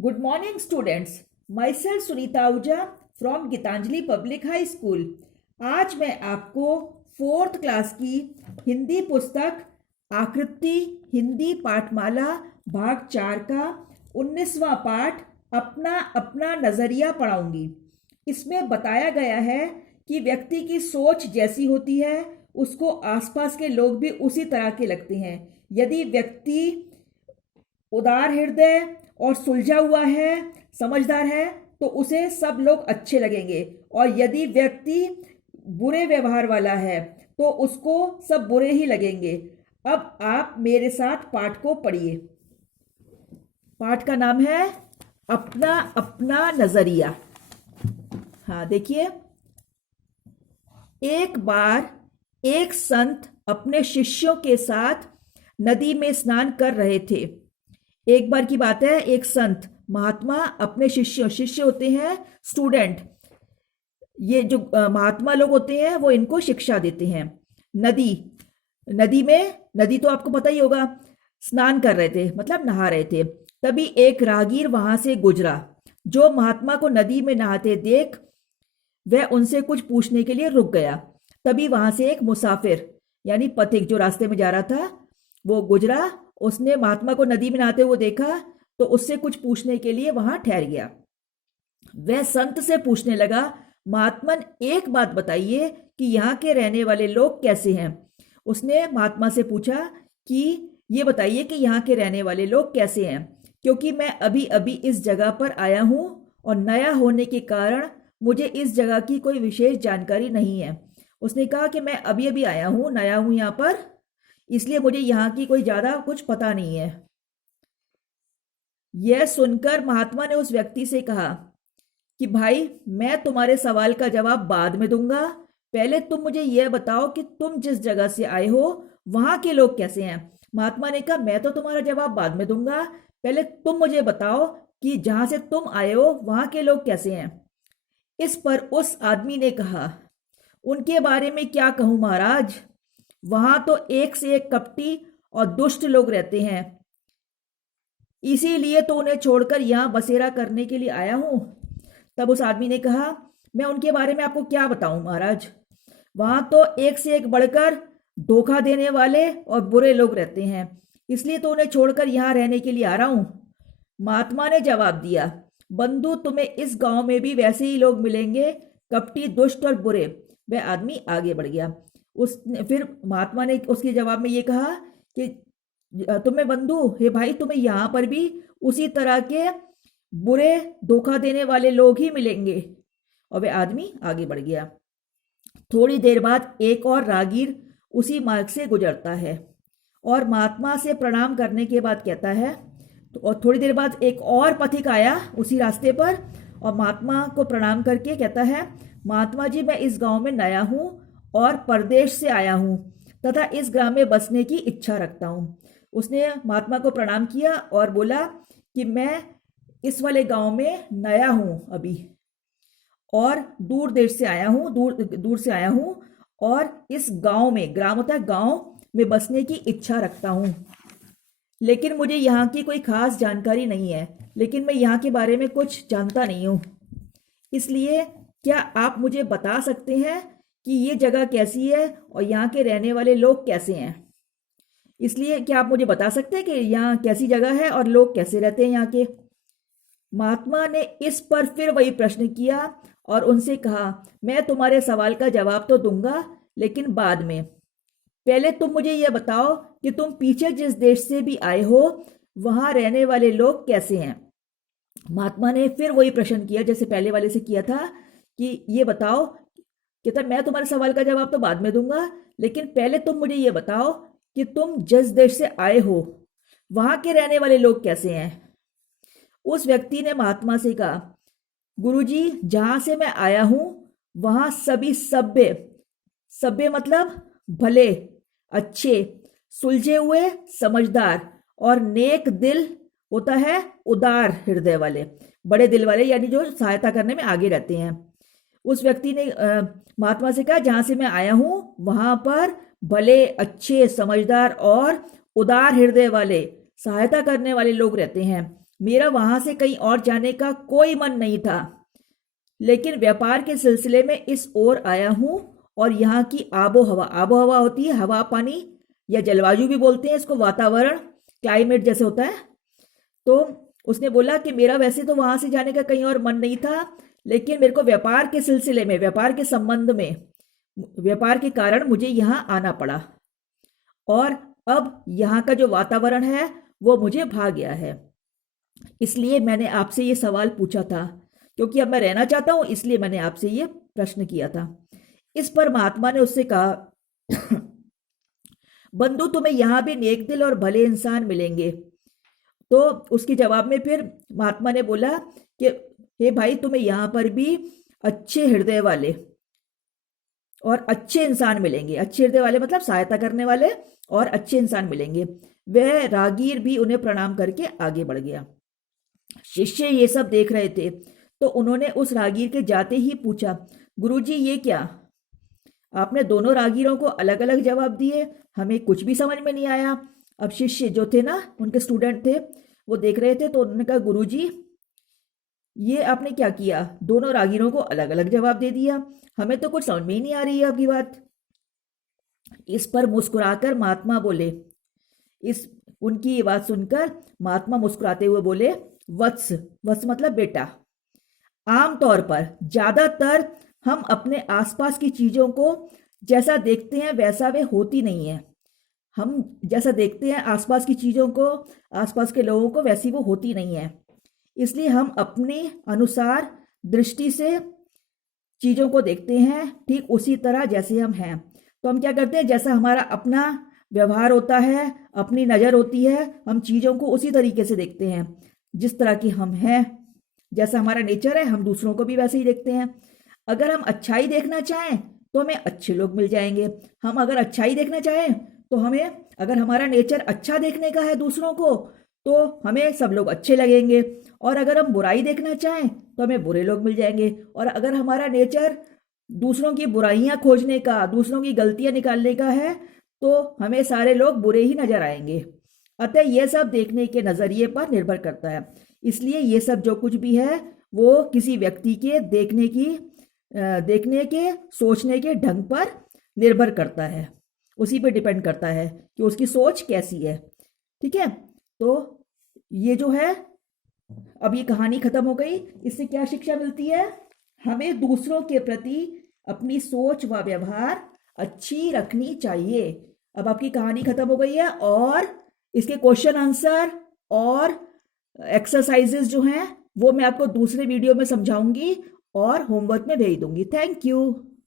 Good morning, students. Myself Sunita Ahuja from Gitanjali public high school. आज मैं आपको fourth class की हिंदी पुस्तक आकृति हिंदी पाठमाला भाग 4 का 19वां पाठ अपना अपना नजरिया पढ़ाऊंगी। इसमें बताया गया है कि व्यक्ति की सोच जैसी होती है उसको आसपास के लोग भी उसी तरह के लगते हैं। यदि व्यक्ति उदार हृदय और सुलझा हुआ है, समझदार है, तो उसे सब लोग अच्छे लगेंगे, और यदि व्यक्ति बुरे व्यवहार वाला है तो उसको सब बुरे ही लगेंगे। अब आप मेरे साथ पाठ को पढ़िए। पाठ का नाम है अपना अपना नजरिया। हाँ, देखिए। एक बार एक संत अपने शिष्यों के साथ नदी में स्नान कर रहे थे। एक बार की बात है, एक संत महात्मा अपने शिष्य होते हैं स्टूडेंट, ये जो महात्मा लोग होते हैं वो इनको शिक्षा देते हैं। नदी तो आपको पता ही होगा, स्नान कर रहे थे मतलब नहा रहे थे। तभी एक राहगीर वहां से गुजरा। जो महात्मा को नदी में नहाते देख वह उनसे कुछ पूछने के लिए रुक गया। तभी वहां से एक मुसाफिर यानी पथिक जो रास्ते में जा रहा था वो गुजरा। उसने महात्मा को नदी में नहाते हुए देखा तो उससे कुछ पूछने के लिए वहां ठहर गया। वह संत से पूछने लगा, महात्मन एक बात बताइए कि यहाँ के रहने वाले लोग कैसे हैं। उसने महात्मा से पूछा कि ये बताइए कि यहाँ के रहने वाले लोग कैसे हैं, क्योंकि मैं अभी अभी इस जगह पर आया हूँ और नया होने के कारण मुझे इस जगह की कोई विशेष जानकारी नहीं है। उसने कहा कि मैं अभी अभी आया हूँ, नया हूँ यहाँ पर, इसलिए मुझे यहाँ की कोई ज्यादा कुछ पता नहीं है। यह सुनकर महात्मा ने उस व्यक्ति से कहा कि भाई, मैं तुम्हारे सवाल का जवाब बाद में दूंगा, पहले तुम मुझे यह बताओ कि तुम जिस जगह से आए हो वहां के लोग कैसे हैं। महात्मा ने कहा, मैं तो तुम्हारा जवाब बाद में दूंगा, पहले तुम मुझे बताओ कि जहां से तुम आए हो वहां के लोग कैसे हैं। इस पर उस आदमी ने कहा, उनके बारे में क्या कहूं महाराज, वहां तो एक से एक कपटी और दुष्ट लोग रहते हैं, इसीलिए तो उन्हें छोड़कर यहां बसेरा करने के लिए आया हूं। तब उस आदमी ने कहा, मैं उनके बारे में आपको क्या बताऊं महाराज, वहां तो एक से एक बढ़कर धोखा देने वाले और बुरे लोग रहते हैं, इसलिए तो उन्हें छोड़कर यहां रहने के लिए आ रहा हूं। महात्मा ने जवाब दिया, बंधु, तुम्हें इस गांव में भी वैसे ही लोग मिलेंगे, कपटी, दुष्ट और बुरे। वह आदमी आगे बढ़ गया। फिर महात्मा ने उसके जवाब में ये कहा कि तुम्हें बंधु, हे भाई, तुम्हें यहाँ पर भी उसी तरह के बुरे धोखा देने वाले लोग ही मिलेंगे। और वह आदमी आगे बढ़ गया। थोड़ी देर बाद एक और राहगीर उसी मार्ग से गुजरता है और महात्मा से प्रणाम करने के बाद कहता है, तो और थोड़ी देर बाद एक और पथिक आया उसी रास्ते पर और महात्मा को प्रणाम करके कहता है, महात्मा जी, मैं इस गांव में नया हूं और परदेश से आया हूं तथा इस ग्राम में बसने की इच्छा रखता हूं। उसने महात्मा को प्रणाम किया और बोला कि मैं इस वाले गांव में नया हूं अभी, और दूर देश से आया हूं, दूर से आया हूं, और इस गांव में, ग्राम होता है गांव में, बसने की इच्छा रखता हूं। लेकिन मुझे यहाँ की कोई खास जानकारी नहीं है, लेकिन मैं यहाँ के बारे में कुछ जानता नहीं हूँ, इसलिए क्या आप मुझे बता सकते हैं कि ये जगह कैसी है और यहाँ के रहने वाले लोग कैसे हैं। इसलिए क्या आप मुझे बता सकते हैं कि यहाँ कैसी जगह है और लोग कैसे रहते हैं यहाँ के। महात्मा ने इस पर फिर वही प्रश्न किया और उनसे कहा, मैं तुम्हारे सवाल का जवाब तो दूंगा, लेकिन बाद में। पहले तुम मुझे यह बताओ कि तुम पीछे जिस देश से भी आए हो वहां रहने वाले लोग कैसे हैं। महात्मा ने फिर वही प्रश्न किया जैसे पहले वाले से किया था कि ये बताओ, कहता, मैं तुम्हारे सवाल का जवाब तो बाद में दूंगा, लेकिन पहले तुम मुझे ये बताओ कि तुम जिस देश से आए हो वहां के रहने वाले लोग कैसे हैं। उस व्यक्ति ने महात्मा से कहा, गुरुजी, जहां से मैं आया हूं वहां सभी सभ्य मतलब भले, अच्छे, सुलझे हुए, समझदार और नेक दिल होता है, उदार हृदय वाले, बड़े दिल वाले, यानी जो सहायता करने में आगे रहते हैं। उस व्यक्ति ने महात्मा से कहा, जहां से मैं आया हूं वहां पर भले, अच्छे, समझदार और उदार हृदय वाले, सहायता करने वाले लोग रहते हैं। मेरा वहां से कहीं और जाने का कोई मन नहीं था, लेकिन व्यापार के सिलसिले में इस ओर आया हूं और यहाँ की आबो हवा होती है हवा पानी, या जलवायु भी बोलते हैं इसको, वातावरण क्लाइमेट जैसे होता है। तो उसने बोला कि मेरा वैसे तो वहां से जाने का कहीं और मन नहीं था, लेकिन मेरे को व्यापार के सिलसिले में, व्यापार के संबंध में, व्यापार के कारण मुझे यहाँ आना पड़ा, और अब यहाँ का जो वातावरण है वो मुझे भा गया है। इसलिए मैंने आपसे ये सवाल पूछा था, क्योंकि अब मैं रहना चाहता हूँ, इसलिए मैंने आपसे ये प्रश्न किया था। इस पर महात्मा ने उससे कहा, बंधु तुम्हें यहाँ भी नेक दिल और भले इंसान मिलेंगे। तो उसके जवाब में फिर महात्मा ने बोला कि हे भाई, तुम्हें यहाँ पर भी अच्छे हृदय वाले और अच्छे इंसान मिलेंगे। अच्छे हृदय वाले मतलब सहायता करने वाले और अच्छे इंसान मिलेंगे। वह रागीर भी उन्हें प्रणाम करके आगे बढ़ गया। शिष्य ये सब देख रहे थे तो उन्होंने उस रागीर के जाते ही पूछा, गुरुजी ये क्या? आपने दोनों रागीरों को अलग अलग जवाब दिए, हमें कुछ भी समझ में नहीं आया। अब शिष्य जो थे ना, उनके स्टूडेंट थे, वो देख रहे थे तो उन्होंने कहा, गुरुजी ये आपने क्या किया? दोनों रागीरों को अलग अलग जवाब दे दिया, हमें तो कुछ समझ में ही नहीं आ रही है आपकी बात। इस पर मुस्कुराकर महात्मा बोले, उनकी ये बात सुनकर महात्मा मुस्कुराते हुए बोले, वत्स, वत्स मतलब बेटा, आमतौर पर ज्यादातर हम अपने आसपास की चीजों को जैसा देखते हैं वैसा वे होती नहीं है। हम जैसा देखते हैं आसपास की चीजों को, आसपास के लोगों को, वैसी वो होती नहीं है। इसलिए हम अपने अनुसार दृष्टि से चीजों को देखते हैं, ठीक उसी तरह जैसे हम हैं। तो हम क्या करते हैं, जैसा हमारा अपना व्यवहार होता है, अपनी नजर होती है, हम चीजों को उसी तरीके से देखते हैं जिस तरह की हम हैं। जैसा हमारा नेचर है, हम दूसरों को भी वैसे ही देखते हैं। अगर हम अच्छाई देखना चाहें तो हमें अच्छे लोग मिल जाएंगे। हम अगर अच्छाई देखना चाहें तो हमें, अगर हमारा नेचर अच्छा देखने का है दूसरों को, तो हमें सब लोग अच्छे लगेंगे। और अगर हम बुराई देखना चाहें तो हमें बुरे लोग मिल जाएंगे। और अगर हमारा नेचर दूसरों की बुराइयां खोजने का, दूसरों की गलतियां निकालने का है, तो हमें सारे लोग बुरे ही नजर आएंगे। अतः यह सब देखने के नजरिए पर निर्भर करता है। इसलिए ये सब जो कुछ भी है वो किसी व्यक्ति के देखने के, सोचने के ढंग पर निर्भर करता है, उसी पे डिपेंड करता है कि उसकी सोच कैसी है। ठीक है, तो ये जो है, अब ये कहानी खत्म हो गई। इससे क्या शिक्षा मिलती है? हमें दूसरों के प्रति अपनी सोच व व्यवहार अच्छी रखनी चाहिए। अब आपकी कहानी खत्म हो गई है, और इसके क्वेश्चन आंसर और एक्सरसाइजेस जो हैं वो मैं आपको दूसरे वीडियो में समझाऊंगी और होमवर्क में भेज दूंगी। Thank you.